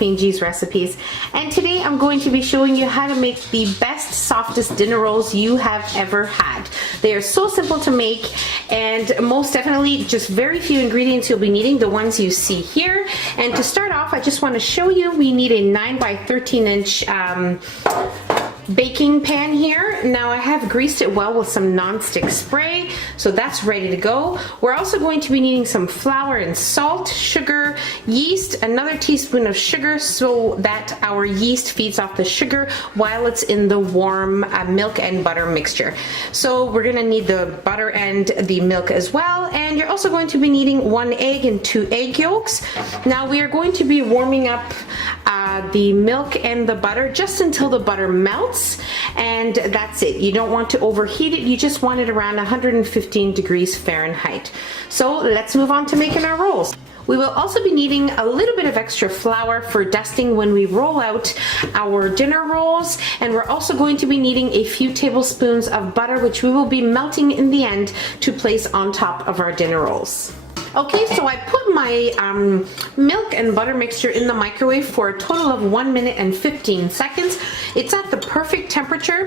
Queen G's recipes, and today I'm going to be showing you how to make the best, softest dinner rolls you have ever had. They are so simple to make, and most definitely just very few ingredients you'll be needing, the ones you see here. And to start off, I just want to show you we need a 9 by 13 inch baking pan here. Now I have greased it well with some non-stick spray, so that's ready to go. We're also going to be needing some flour and salt, sugar, yeast, another teaspoon of sugar so that our yeast feeds off the sugar while it's in the warm milk and butter mixture. So we're gonna need the butter and the milk as well, and you're also going to be needing 1 egg and 2 egg yolks. Now we are going to be warming up the milk and the butter just until the butter melts, and that's it. You don't want to overheat it, you just want it around 115 degrees Fahrenheit. So let's move on to making our rolls. We will also be needing a little bit of extra flour for dusting when we roll out our dinner rolls, and we're also going to be needing a few tablespoons of butter, which we will be melting in the end to place on top of our dinner rolls. Okay, so I put my milk and butter mixture in the microwave for a total of 1 minute and 15 seconds. It's at the perfect temperature.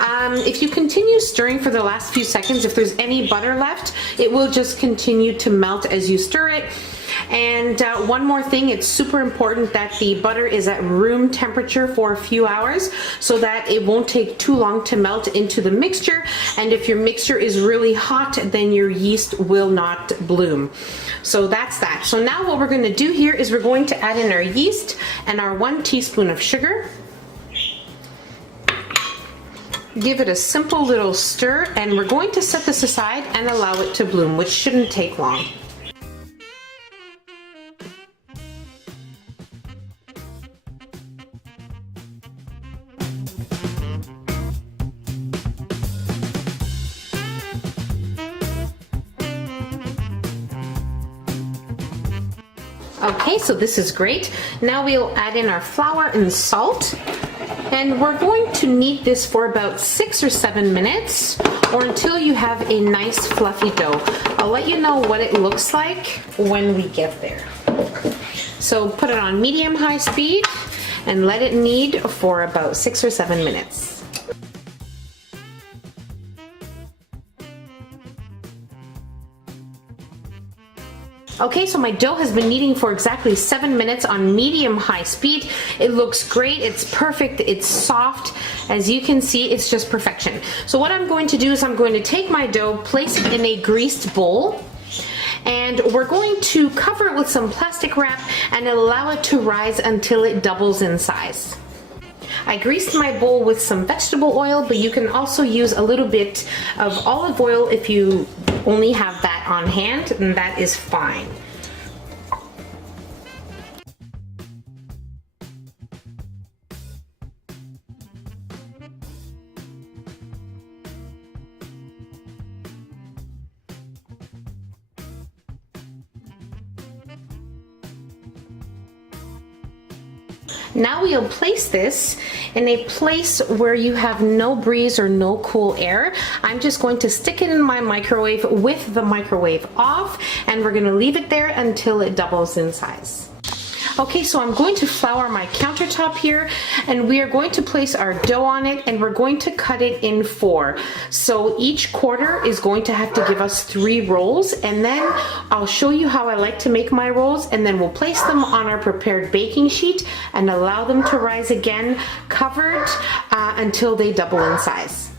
If you continue stirring for the last few seconds, if there's any butter left, it will just continue to melt as you stir it. And one more thing, it's super important that the butter is at room temperature for a few hours so that it won't take too long to melt into the mixture. And if your mixture is really hot, then your yeast will not bloom. So that's that. So now what we're going to do here is we're going to add in our yeast and our 1 teaspoon of sugar. Give it a simple little stir, and we're going to set this aside and allow it to bloom, which shouldn't take long. Okay, so this is great. Now we'll add in our flour and salt, and we're going to knead this for about 6 or 7 minutes, or until you have a nice fluffy dough. I'll let you know what it looks like when we get there. So put it on medium-high speed and let it knead for about 6 or 7 minutes. Okay, so my dough has been kneading for exactly 7 minutes on medium-high speed. It looks great, it's perfect, it's soft. As you can see, it's just perfection. So what I'm going to do is I'm going to take my dough, place it in a greased bowl, and we're going to cover it with some plastic wrap and allow it to rise until it doubles in size. I greased my bowl with some vegetable oil, but you can also use a little bit of olive oil if you only have that on hand, and that is fine. Now we'll place this in a place where you have no breeze or no cool air. I'm just going to stick it in my microwave with the microwave off, and we're going to leave it there until it doubles in size. Okay, so I'm going to flour my countertop here, and we are going to place our dough on it, and we're going to cut it in 4. So each quarter is going to have to give us 3 rolls, and then I'll show you how I like to make my rolls, and then we'll place them on our prepared baking sheet and allow them to rise again, covered until they double in size.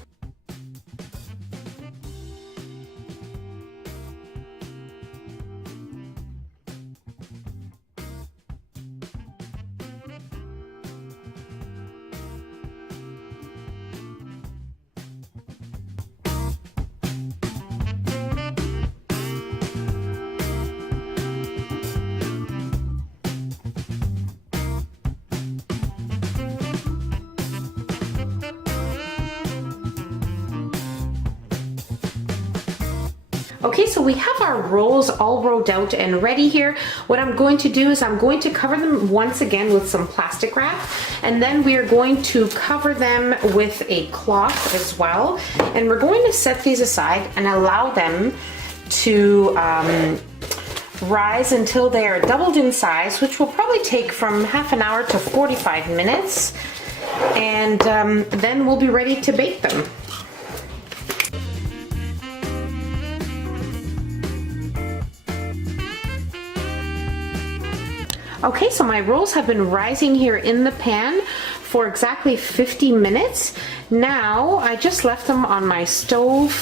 Okay, so we have our rolls all rolled out and ready here. What I'm going to do is I'm going to cover them once again with some plastic wrap, and then we are going to cover them with a cloth as well. And we're going to set these aside and allow them to rise until they are doubled in size, which will probably take from half an hour to 45 minutes. And then we'll be ready to bake them. Okay, so my rolls have been rising here in the pan for exactly 50 minutes. Now, I just left them on my stove,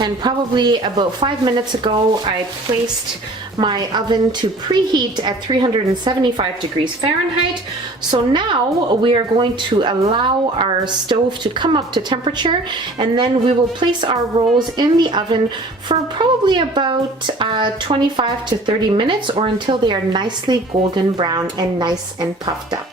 and probably about 5 minutes ago, I placed my oven to preheat at 375 degrees Fahrenheit. So now we are going to allow our stove to come up to temperature, and then we will place our rolls in the oven for probably about 25 to 30 minutes, or until they are nicely golden brown and nice and puffed up.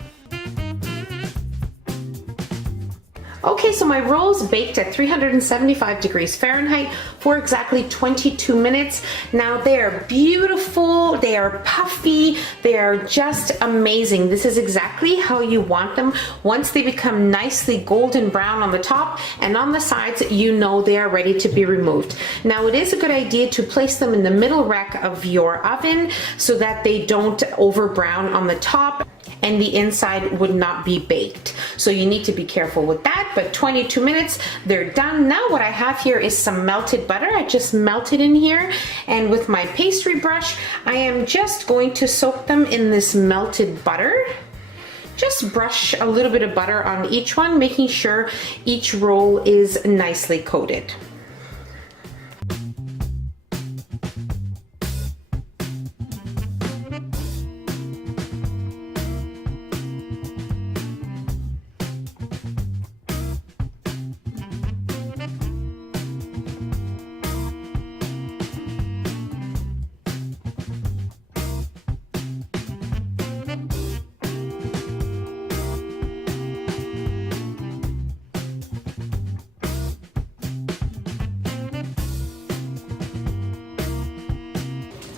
Okay, so my rolls baked at 375 degrees Fahrenheit for exactly 22 minutes. Now they are beautiful, they are puffy, they are just amazing. This is exactly how you want them. Once they become nicely golden brown on the top and on the sides, you know they are ready to be removed. Now it is a good idea to place them in the middle rack of your oven so that they don't over brown on the top and the inside would not be baked. So you need to be careful with that, but 22 minutes, they're done. Now what I have here is some melted butter. I just melted in here, and with my pastry brush, I am just going to soak them in this melted butter. Just brush a little bit of butter on each one, making sure each roll is nicely coated.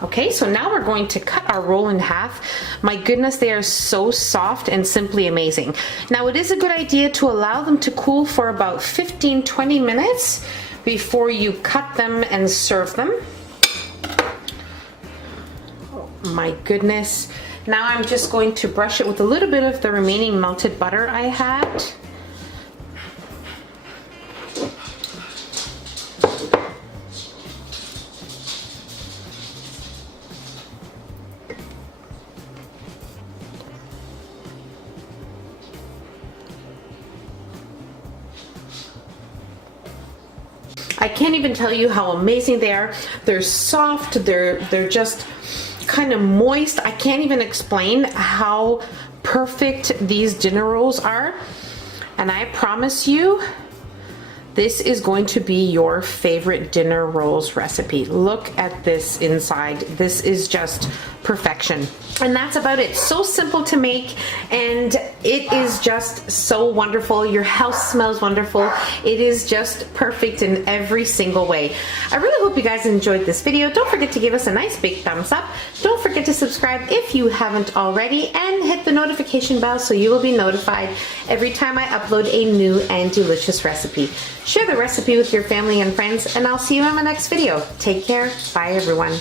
Okay, so now we're going to cut our roll in half. My goodness, they are so soft and simply amazing. Now it is a good idea to allow them to cool for about 15-20 minutes before you cut them and serve them. Oh my goodness. Now I'm just going to brush it with a little bit of the remaining melted butter I had. I can't even tell you how amazing they are. They're soft, they're just kind of moist. I can't even explain how perfect these dinner rolls are. And I promise you, this is going to be your favorite dinner rolls recipe. Look at this inside. This is just perfection. And that's about it. So simple to make, and it is just so wonderful. Your house smells wonderful. It is just perfect in every single way. I really hope you guys enjoyed this video. Don't forget to give us a nice big thumbs up. Don't forget to subscribe if you haven't already, and hit the notification bell so you will be notified every time I upload a new and delicious recipe. Share the recipe with your family and friends, and I'll see you in my next video. Take care. Bye, everyone.